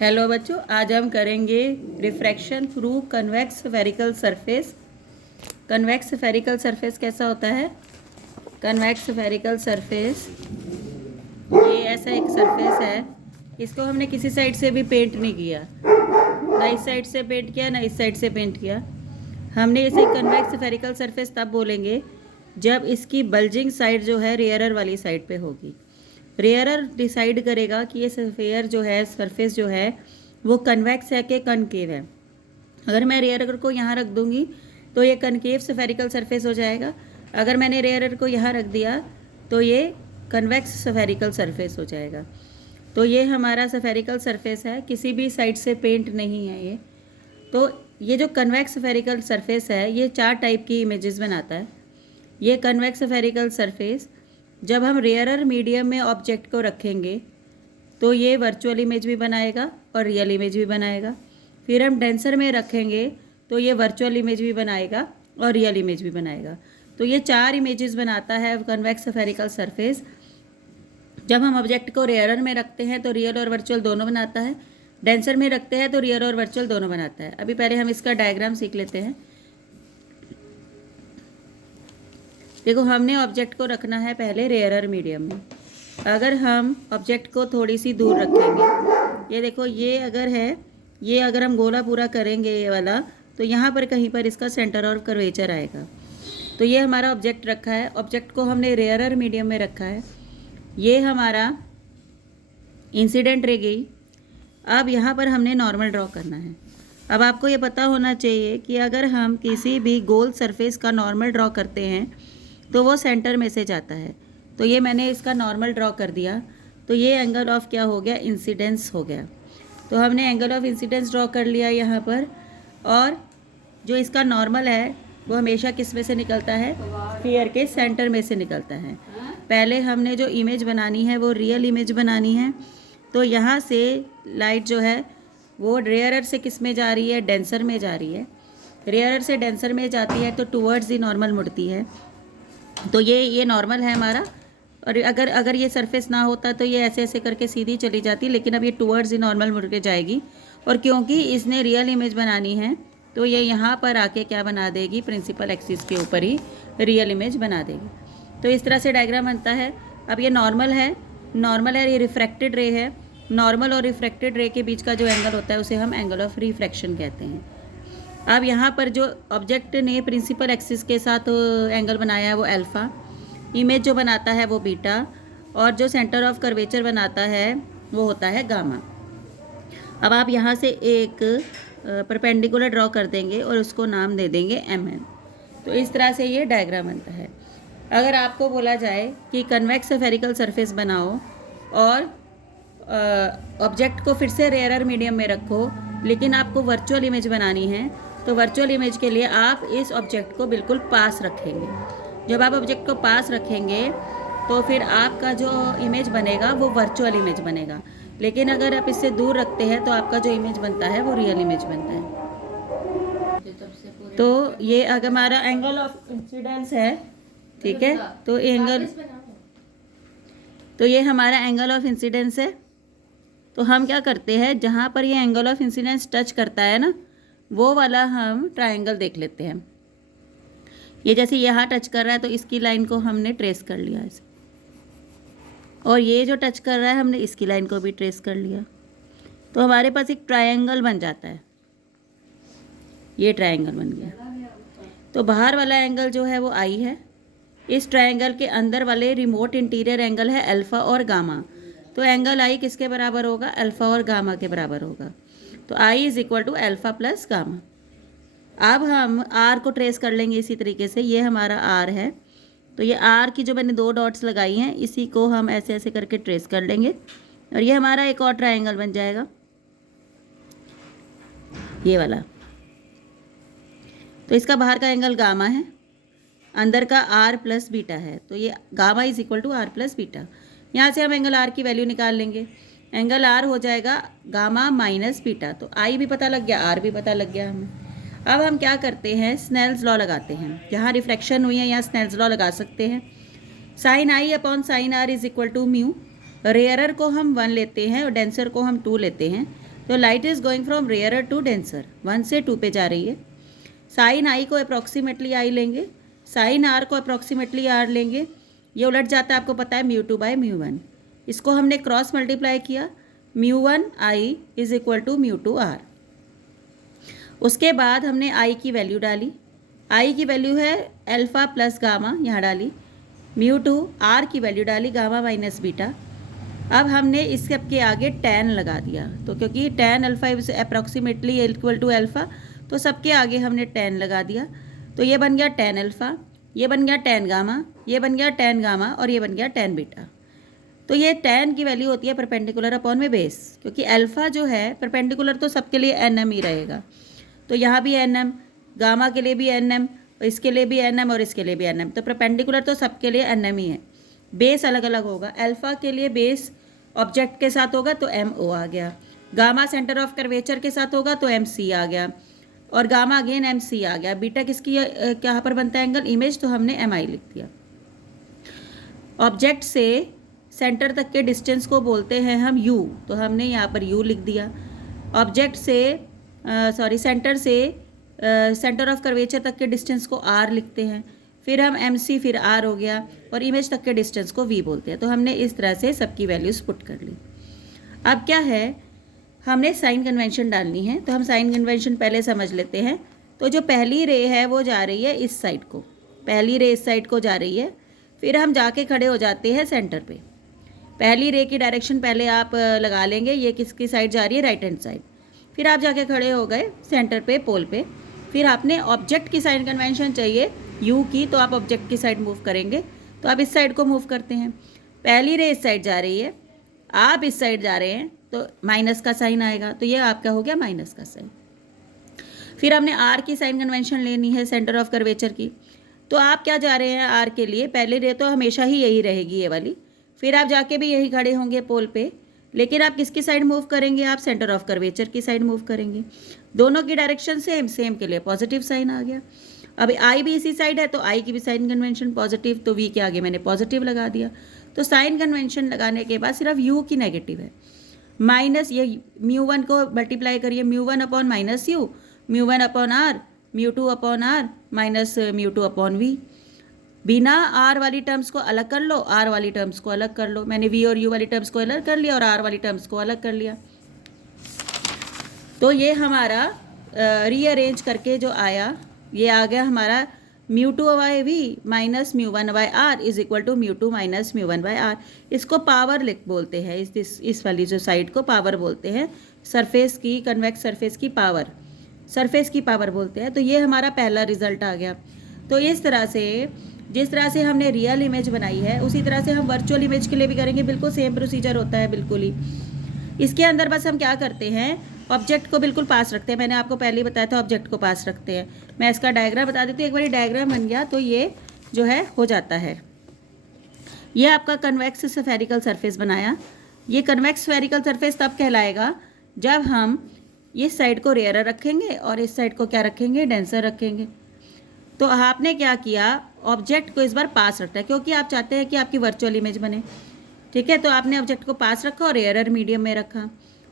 Hello बच्चों, आज हम करेंगे refraction through convex spherical surface. Convex spherical surface कैसा होता है? कन्वेक्स स्फेरिकल सरफेस ये ऐसा एक सरफेस है, इसको हमने किसी साइड से भी पेंट नहीं किया, ना इस साइड से पेंट किया ना इस साइड से पेंट किया। हमने इसे कन्वेक्स स्फेरिकल सरफेस तब बोलेंगे जब इसकी बल्जिंग साइड जो है रेयरर वाली साइड पे होगी। रेयरर डिसाइड करेगा कि ये स्फेयर जो है, सरफेस जो है वो कन्वेक्स है कि कनकेव है। अगर मैं रेयरर को यहाँ रख दूँगी तो ये कनकेव स्फेरिकल सरफेस हो जाएगा। अगर मैंने रेयरर को यहाँ रख दिया तो ये कन्वेक्स स्फेरिकल सरफेस हो जाएगा। तो ये हमारा स्फेरिकल सरफेस है, किसी भी साइड से पेंट नहीं है ये। तो ये जो कन्वेक्स स्फेरिकल सरफेस है ये 4 टाइप की इमेजेस बनाता है। ये कन्वेक्स स्फेरिकल सरफेस जब हम रेयरर मीडियम में ऑब्जेक्ट को रखेंगे तो ये वर्चुअल इमेज भी बनाएगा और रियल इमेज भी बनाएगा। फिर हम डेंसर में रखेंगे तो ये वर्चुअल इमेज भी बनाएगा और रियल इमेज भी बनाएगा। तो ये 4 इमेजेस बनाता है कन्वेक्स स्फेरिकल सरफेस। जब हम ऑब्जेक्ट को रेयरर में रखते हैं तो रियल और वर्चुअल दोनों बनाता है, डेंसर में रखते हैं तो रियल और वर्चुअल दोनों बनाता है। अभी पहले हम इसका डायग्राम सीख लेते हैं। देखो, हमने ऑब्जेक्ट को रखना है पहले रेयरर मीडियम में। अगर हम ऑब्जेक्ट को थोड़ी सी दूर रखेंगे, ये देखो, ये अगर है, ये अगर हम गोला पूरा करेंगे ये वाला, तो यहाँ पर कहीं पर इसका सेंटर ऑफ कर्वेचर आएगा। तो ये हमारा ऑब्जेक्ट रखा है, ऑब्जेक्ट को हमने रेयरर मीडियम में रखा है। ये हमारा इंसिडेंट रे गई। अब यहाँ पर हमने नॉर्मल ड्रॉ करना है। अब आपको ये पता होना चाहिए कि अगर हम किसी भी गोल सरफेस का नॉर्मल ड्रॉ करते हैं तो वो सेंटर में से जाता है। तो ये मैंने इसका नॉर्मल ड्रॉ कर दिया, तो ये एंगल ऑफ क्या हो गया? इंसिडेंस हो गया। तो हमने एंगल ऑफ इंसिडेंस ड्रॉ कर लिया यहाँ पर। और जो इसका नॉर्मल है वो हमेशा किस में से निकलता है? स्फीयर के सेंटर में से निकलता है। पहले हमने जो इमेज बनानी है वो रियल इमेज बनानी है। तो यहाँ से लाइट जो है वो रेयरर से किस में जा रही है? डेंसर में जा रही है। रेयरर से डेंसर में जाती है तो टूवर्ड्स दी नॉर्मल मुड़ती है। तो ये नॉर्मल है हमारा। और अगर ये सरफेस ना होता तो ये ऐसे ऐसे करके सीधी चली जाती, लेकिन अब ये टूवर्ड्स दी नॉर्मल मुड़ के जाएगी। और क्योंकि इसने रियल इमेज बनानी है तो ये यहाँ पर आके क्या बना देगी? प्रिंसिपल एक्सिस के ऊपर ही रियल इमेज बना देगी। तो इस तरह से डायग्राम बनता है। अब ये नॉर्मल है, ये रिफ्रैक्टेड रे है। नॉर्मल और रिफ्रैक्टेड रे के बीच का जो एंगल होता है उसे हम एंगल ऑफ रिफ्रैक्शन कहते हैं। अब यहाँ पर जो ऑब्जेक्ट ने प्रिंसिपल एक्सिस के साथ एंगल बनाया है वो अल्फ़ा, इमेज जो बनाता है वो बीटा, और जो सेंटर ऑफ कर्वेचर बनाता है वो होता है गामा। अब आप यहाँ से एक परपेंडिकुलर ड्रॉ कर देंगे और उसको नाम दे देंगे mm। तो इस तरह से ये डायग्राम बनता है। अगर आपको बोला जाए कि कन्वेक्स स्फेरिकल सरफेस बनाओ और ऑब्जेक्ट को फिर से रेयरर मीडियम में रखो, लेकिन आपको वर्चुअल इमेज बनानी है, तो वर्चुअल इमेज के लिए आप इस ऑब्जेक्ट को बिल्कुल पास रखेंगे। जब आप ऑब्जेक्ट को पास रखेंगे तो फिर आपका जो इमेज बनेगा वो वर्चुअल इमेज बनेगा। लेकिन अगर आप इससे दूर रखते हैं तो आपका जो इमेज बनता है वो रियल इमेज बनता है। तो ये अगर हमारा एंगल ऑफ इंसिडेंस है, ठीक है, तो ये हमारा एंगल ऑफ इंसिडेंस है। तो हम क्या करते हैं, जहाँ पर ये एंगल ऑफ इंसिडेंस टच करता है ना, वो वाला हम ट्रायंगल देख लेते हैं। ये जैसे यहाँ टच कर रहा है तो इसकी लाइन को हमने ट्रेस कर लिया ऐसे, और ये जो टच कर रहा है हमने इसकी लाइन को भी ट्रेस कर लिया। तो हमारे पास एक ट्रायंगल बन जाता है। ये ट्रायंगल बन गया। तो बाहर वाला एंगल जो है वो आई है। इस ट्रायंगल के अंदर वाले रिमोट इंटीरियर एंगल है अल्फ़ा और गामा। तो एंगल आई किसके बराबर होगा? अल्फ़ा और गामा के बराबर होगा। तो I is equal to alpha plus gamma. अब हम आर को ट्रेस कर लेंगे इसी तरीके से। ये हमारा आर है, तो ये आर की जो मैंने 2 डॉट्स लगाई हैं इसी को हम ऐसे ऐसे करके ट्रेस कर लेंगे, और ये हमारा एक और ट्रायंगल बन जाएगा, ये वाला। तो इसका बाहर का एंगल गामा है, अंदर का आर प्लस बीटा है। तो ये gamma is equal to R plus beta. यहाँ से हम एंगल आर की वैल्यू निकाल लेंगे। एंगल आर हो जाएगा गामा माइनस बीटा। तो आई भी पता लग गया, आर भी पता लग गया हमें। अब हम क्या करते हैं, स्नेल्स लॉ लगाते हैं। जहाँ रिफ्लेक्शन हुई है यहाँ स्नेल्स लॉ लगा सकते हैं। Sine i upon sine r is equal to mu. Rarer को हम 1 लेते हैं और डेंसर को हम 2 लेते हैं। तो light is going from rarer to denser, 1 से 2 पे जा रही है। साइन आई को अप्रॉक्सीमेटली आई लेंगे, साइन आर को अप्रॉक्सीमेटली आर लेंगे। ये उलट जाता है, आपको पता है, μ2 बाय μ1। इसको हमने क्रॉस मल्टीप्लाई किया, μ1 I is equal to μ2 are. उसके बाद हमने आई की वैल्यू डाली, आई की वैल्यू है अल्फ़ा प्लस गामा, यहाँ डाली, μ2 आर की वैल्यू डाली गामा माइनस बीटा। अब हमने इस सब के आगे tan लगा दिया, तो क्योंकि tan alpha is approximately equal to alpha, तो सबके आगे हमने tan लगा दिया। तो ये बन गया tan अल्फ़ा, ये बन गया tan गामा, ये बन गया tan गामा और ये बन गया tan बीटा। तो ये tan की वैल्यू होती है परपेंडिकुलर अपॉन में बेस, क्योंकि अल्फ़ा जो है परपेंडिकुलर तो सबके लिए nm ही रहेगा। तो यहाँ भी nm, गामा के लिए भी nm, इसके लिए भी nm और इसके लिए भी nm, तो परपेंडिकुलर तो सबके लिए nm ही है। बेस अलग अलग होगा, अल्फ़ा के लिए बेस ऑब्जेक्ट के साथ होगा तो MO आ गया, गामा सेंटर ऑफ कर्वेचर के साथ होगा तो MC आ गया, और गामा अगेन MC आ गया। बीटा किसकी यहाँ पर बनता है एंगल, इमेज, तो हमने MI लिख दिया। ऑब्जेक्ट से सेंटर तक के डिस्टेंस को बोलते हैं हम U, तो हमने यहाँ पर U लिख दिया। ऑब्जेक्ट से सेंटर से सेंटर ऑफ कर्वेचर तक के डिस्टेंस को R लिखते हैं, फिर हम MC, फिर R हो गया, और इमेज तक के डिस्टेंस को V बोलते हैं। तो हमने इस तरह से सबकी वैल्यूज़ पुट कर ली। अब क्या है, हमने साइन कन्वेंशन डालनी है, तो हम साइन कन्वेंशन पहले समझ लेते हैं। तो जो पहली रे है वो जा रही है इस साइड को, पहली रे इस साइड को जा रही है, फिर हम जाके खड़े हो जाते हैं सेंटर पे। पहली रे की डायरेक्शन पहले आप लगा लेंगे, ये किसकी साइड जा रही है, राइट हैंड साइड। फिर आप जाके खड़े हो गए सेंटर पे, पोल पे। फिर आपने ऑब्जेक्ट की साइन कन्वेंशन चाहिए U की, तो आप ऑब्जेक्ट की साइड मूव करेंगे, तो आप इस साइड को मूव करते हैं। पहली रे इस साइड जा रही है, आप इस साइड जा रहे हैं, तो माइनस का साइन आएगा, तो ये आपका हो गया माइनस का साइन। फिर हमने R की साइन कन्वेंशन लेनी है सेंटर ऑफ कर्वेचर की, तो आप क्या जा रहे हैं R के लिए, पहली रे तो हमेशा ही यही रहेगी ये वाली, फिर आप जाके भी यही खड़े होंगे पोल पे, लेकिन आप किसकी साइड मूव करेंगे, आप सेंटर ऑफ कर्वेचर की साइड मूव करेंगे। दोनों की डायरेक्शन सेम के लिए पॉजिटिव साइन आ गया। अब I भी इसी साइड है, तो I की भी साइन कन्वेंशन पॉजिटिव, तो V के आगे मैंने पॉजिटिव लगा दिया। तो साइन कन्वेंशन लगाने के बाद सिर्फ U की नेगेटिव है, माइनस ये μ1 को मल्टीप्लाई करिए, μ1 upon minus U, μ1 upon R, μ2 upon R minus μ2 upon V। बिना R वाली टर्म्स को अलग कर लो, R वाली टर्म्स को अलग कर लो। मैंने V और U वाली टर्म्स को अलग कर लिया और R वाली टर्म्स को अलग कर लिया। तो ये हमारा रीअरेंज करके जो आया, ये आ गया हमारा μ2 by V minus μ1 by R is equal to μ2 minus μ1 by R। इसको पावर बोलते हैं, इस वाली जो साइड को पावर बोलते हैं, सरफेस की, कन्वेक्स सरफेस की पावर, सरफेस की पावर बोलते हैं। तो ये हमारा पहला रिजल्ट आ गया। तो इस तरह से, जिस तरह से हमने रियल इमेज बनाई है, उसी तरह से हम वर्चुअल इमेज के लिए भी करेंगे। बिल्कुल सेम प्रोसीजर होता है, बिल्कुल ही। इसके अंदर बस हम क्या करते हैं, ऑब्जेक्ट को बिल्कुल पास रखते हैं। मैंने आपको पहले ही बताया था ऑब्जेक्ट को पास रखते हैं। मैं इसका डायग्राम बता देती हूँ। एक बार डायग्राम बन गया तो ये जो है हो जाता है। ये आपका कन्वेक्स स्फेरिकल सरफेस बनाया। ये कन्वेक्स स्फेरिकल सरफेस तब कहलाएगा जब हम इस साइड को रेयरर रखेंगे और इस साइड को क्या रखेंगे, डेंसर रखेंगे। तो आपने क्या किया, ऑब्जेक्ट को इस बार पास रखता है, क्योंकि आप चाहते हैं कि आपकी वर्चुअल इमेज बने, ठीक है। तो आपने ऑब्जेक्ट को पास रखा और रेयरर मीडियम में रखा।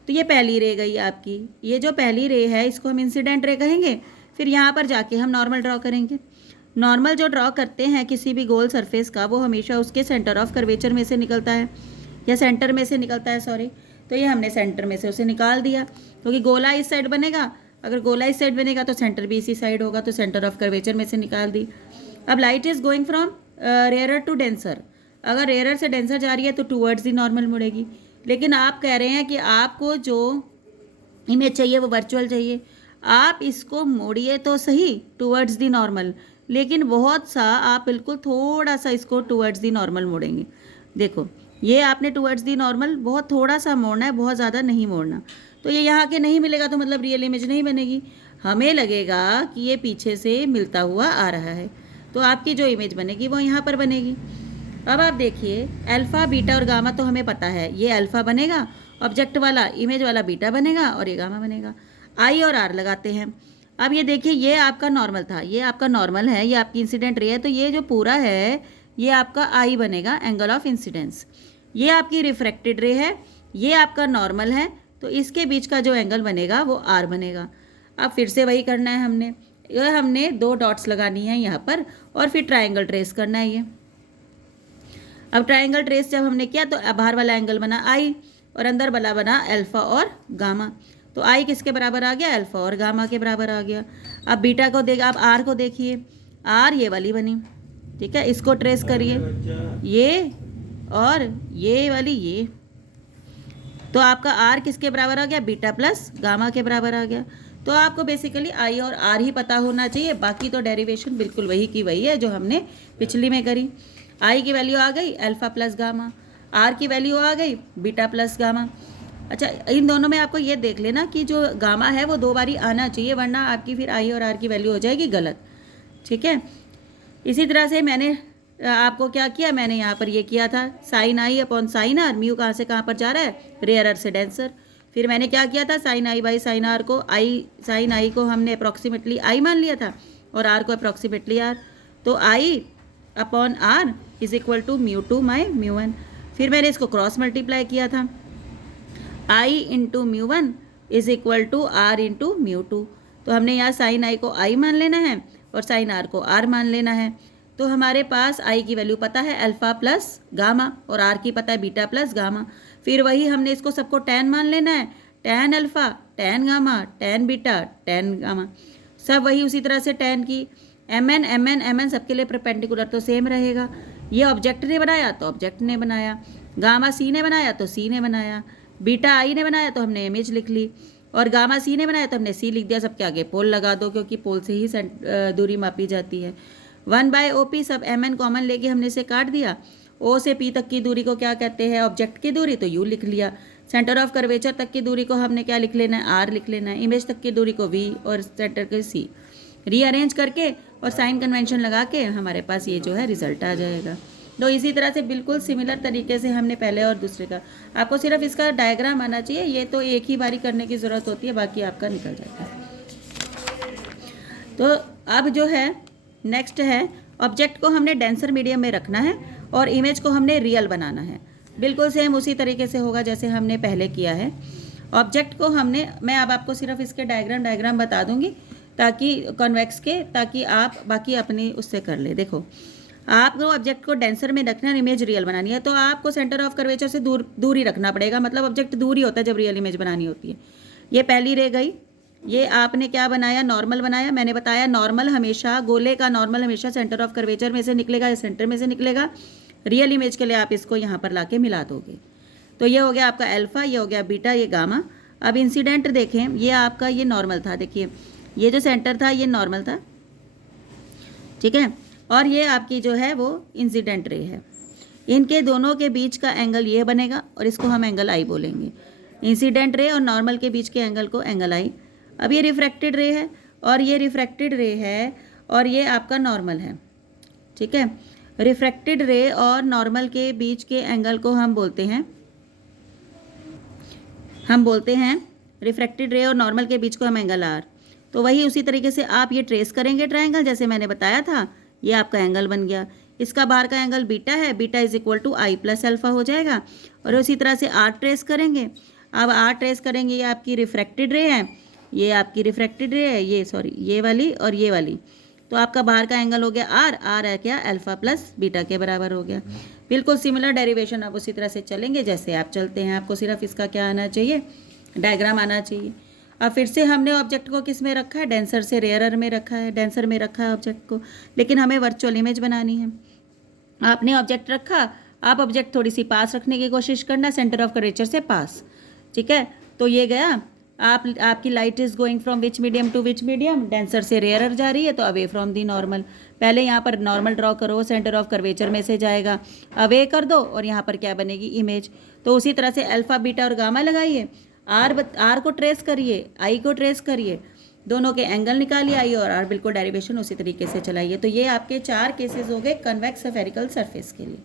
तो ये पहली रे गई आपकी। ये जो पहली रे है इसको हम इंसिडेंट रे कहेंगे। फिर यहाँ पर जाके हम नॉर्मल ड्रॉ करेंगे। नॉर्मल जो ड्रॉ करते हैं किसी भी गोल सरफेस का, वो हमेशा उसके सेंटर ऑफ कर्वेचर में से निकलता है, या सेंटर में से निकलता है, सॉरी। तो ये हमने सेंटर में से उसे निकाल दिया, क्योंकि गोला इस साइड बनेगा। अगर गोला इस साइड बनेगा तो सेंटर भी इसी साइड होगा, तो सेंटर ऑफ कर्वेचर में से निकाल दी। अब light is going from rarer to denser. अगर रेयरर से डेंसर जा रही है तो टूवर्ड्स दी नॉर्मल मुड़ेगी। लेकिन आप कह रहे हैं कि आपको जो इमेज चाहिए वो वर्चुअल चाहिए, आप इसको मोड़िए तो सही टूवर्ड्स दी नॉर्मल, लेकिन बहुत सा आप बिल्कुल थोड़ा सा इसको टूवर्ड्स दी नॉर्मल मोड़ेंगे। देखो, ये आपने टूवर्ड्स दी नॉर्मल बहुत थोड़ा सा मोड़ना है, बहुत ज़्यादा नहीं मोड़ना। तो ये यहाँ के नहीं मिलेगा तो मतलब रियल इमेज नहीं बनेगी। हमें लगेगा कि ये पीछे से मिलता हुआ आ रहा है, तो आपकी जो इमेज बनेगी वो यहाँ पर बनेगी। अब आप देखिए, अल्फ़ा, बीटा और गामा तो हमें पता है। ये अल्फ़ा बनेगा ऑब्जेक्ट वाला, इमेज वाला बीटा बनेगा और ये गामा बनेगा। आई और आर लगाते हैं। अब ये देखिए, ये आपका नॉर्मल था, ये आपका नॉर्मल है, ये आपकी इंसिडेंट रे है। तो ये जो पूरा है ये आपका आई बनेगा, एंगल ऑफ इंसिडेंस। ये आपकी रिफ्रैक्टेड रे है, ये आपका नॉर्मल है, तो इसके बीच का जो एंगल बनेगा वो आर बनेगा। अब फिर से वही करना है हमने 2 डॉट्स लगानी है यहाँ पर और फिर ट्राइंगल ट्रेस करना है ये। अब ट्राइंगल ट्रेस जब हमने किया तो बाहर वाला एंगल बना आई और अंदर वाला बना अल्फ़ा और गामा। तो आई किसके बराबर आ गया? अल्फ़ा और गामा के बराबर आ गया। अब बीटा को आप आर को देखिए, आर ये वाली बनी, ठीक है, इसको ट्रेस करिए, ये और ये वाली ये, तो आपका आर किसके बराबर आ गया? बीटा प्लस गामा के बराबर आ गया। तो आपको बेसिकली आई और आर ही पता होना चाहिए, बाकी तो डेरिवेशन बिल्कुल वही की वही है जो हमने पिछली में करी। आई की वैल्यू आ गई अल्फ़ा प्लस गामा, आर की वैल्यू आ गई बीटा प्लस गामा। अच्छा, इन दोनों में आपको ये देख लेना कि जो गामा है वो 2 बारी आना चाहिए, वरना आपकी फिर आई और आर की वैल्यू हो जाएगी गलत, ठीक है। इसी तरह से मैंने आपको क्या किया, मैंने यहाँ पर ये किया था sine i upon sine r, mu कहाँ से कहाँ पर जा रहा है? रेयरर से डेंसर। फिर मैंने क्या किया था, sine i by sine r को साइन आई को हमने अप्रॉक्सीमेटली आई मान लिया था और आर को अप्रॉक्सीमेटली आर। तो I upon R is equal to mu two my mu one. फिर मैंने इसको क्रॉस मल्टीप्लाई किया था, I into mu one is equal to R into mu two. तो हमने यहाँ साइन आई को आई मान लेना है और साइन आर को आर मान लेना है। तो हमारे पास आई की वैल्यू पता है अल्फ़ा प्लस गामा और आर की पता है बीटा प्लस गामा। फिर वही हमने इसको सबको टैन मान लेना है, tan alpha, tan gamma, tan beta, tan gamma, सब वही उसी तरह से टैन की एम एन सबके लिए परपेंडिकुलर तो सेम रहेगा। ये ऑब्जेक्ट ने बनाया तो ऑब्जेक्ट ने बनाया, गामा सी ने बनाया तो सी ने बनाया, बीटा आई ने बनाया तो हमने इमेज लिख ली, और गामा सी ने बनाया तो हमने सी लिख दिया। सबके आगे पोल लगा दो क्योंकि पोल से ही दूरी मापी जाती है। 1/OP सब एम एन कॉमन लेके हमने इसे काट दिया। ओ से पी तक की दूरी को क्या कहते हैं? ऑब्जेक्ट की दूरी, तो यू लिख लिया। सेंटर ऑफ कर्वेचर तक की दूरी को हमने क्या लिख लेना है? आर लिख लेना है। इमेज तक की दूरी को वी और सेंटर के सी। रीअरेंज करके और साइन कन्वेंशन लगा के हमारे पास ये जो है रिजल्ट आ जाएगा। तो इसी तरह से बिल्कुल सिमिलर तरीके से हमने पहले और दूसरे का, आपको सिर्फ इसका डायग्राम आना चाहिए, ये तो एक ही बारी करने की ज़रूरत होती है, बाकी आपका निकल जाता है। तो अब जो है नेक्स्ट है, ऑब्जेक्ट को हमने डेंसर मीडियम में रखना है और इमेज को हमने रियल बनाना है। बिल्कुल सेम उसी तरीके से होगा जैसे हमने पहले किया है। ऑब्जेक्ट को हमने, मैं अब आपको सिर्फ इसके डायग्राम बता दूंगी ताकि कॉन्वेक्स के, ताकि आप बाकी अपनी उससे कर ले। देखो, आपको ऑब्जेक्ट को डेंसर में रखना है, इमेज रियल बनानी है, तो आपको सेंटर ऑफ कर्वेचर से दूर ही रखना पड़ेगा। मतलब ऑब्जेक्ट दूर ही होता है जब रियल इमेज बनानी होती है। ये पहली रह गई। ये आपने क्या बनाया? नॉर्मल बनाया। मैंने बताया नॉर्मल हमेशा, गोले का नॉर्मल हमेशा सेंटर ऑफ कर्वेचर में से निकलेगा या सेंटर में से निकलेगा। रियल इमेज के लिए आप इसको यहाँ पर ला के मिला दोगे। तो ये हो गया आपका अल्फ़ा, ये हो गया बीटा, ये गामा। अब इंसिडेंट देखें, ये आपका ये नॉर्मल था, देखिए ये जो सेंटर था ये नॉर्मल था, ठीक है, और ये आपकी जो है वो इंसिडेंट रे है। इनके दोनों के बीच का एंगल ये बनेगा और इसको हम एंगल आई बोलेंगे। इंसिडेंट रे और नॉर्मल के बीच के एंगल को एंगल आई। अब ये रिफ्रैक्टेड रे है और ये रिफ्रैक्टेड रे है और ये आपका नॉर्मल है, ठीक है। रिफ्रैक्टेड रे और नॉर्मल के बीच के एंगल को हम बोलते हैं रिफ्रैक्टेड रे और नॉर्मल के बीच को हम एंगल आर। तो वही उसी तरीके से आप ये ट्रेस करेंगे ट्रायंगल, जैसे मैंने बताया था। ये आपका एंगल बन गया। इसका बाहर का एंगल बीटा है, beta is equal to i plus alpha हो जाएगा। और उसी तरह से आर ट्रेस करेंगे। अब आर ट्रेस करेंगे, ये आपकी रिफ्रैक्टेड रे है, ये आपकी रिफ्रैक्टेड रे है, ये वाली और ये वाली। तो आपका बाहर का एंगल हो गया आर, आर है क्या? अल्फ़ा प्लस बीटा के बराबर हो गया। बिल्कुल सिमिलर डेरिवेशन आप उसी तरह से चलेंगे जैसे आप चलते हैं। आपको सिर्फ इसका क्या आना चाहिए? डायग्राम आना चाहिए। अब फिर से हमने ऑब्जेक्ट को किस में रखा है? डेंसर से रेयरर में रखा है, डेंसर में रखा है ऑब्जेक्ट को, लेकिन हमें वर्चुअल इमेज बनानी है। आपने ऑब्जेक्ट रखा, आप ऑब्जेक्ट थोड़ी सी पास रखने की कोशिश करना, सेंटर ऑफ कर्वेचर से पास, ठीक है। तो ये गया, आपकी light is going from which medium to which medium? Denser से रेयरर जा रही है तो अवे फ्रॉम दी नॉर्मल। पहले यहाँ पर नॉर्मल ड्रॉ करो, सेंटर ऑफ कर्वेचर में से जाएगा, अवे कर दो और यहाँ पर क्या बनेगी? इमेज। तो उसी तरह से अल्फ़ा बीटा और गामा लगाइए, आर को ट्रेस करिए, आई को ट्रेस करिए, दोनों के एंगल निकालिए, आई और आर बिल्कुल डेरिवेशन उसी तरीके से चलाइए। तो ये आपके 4 केसेस हो गए कन्वेक्स स्फेरिकल सरफेस के लिए।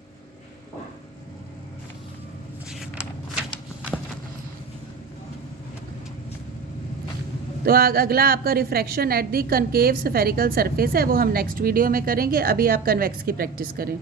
तो अगला आपका refraction at the concave spherical surface है, वो हम नेक्स्ट वीडियो में करेंगे। अभी आप कन्वेक्स की प्रैक्टिस करें।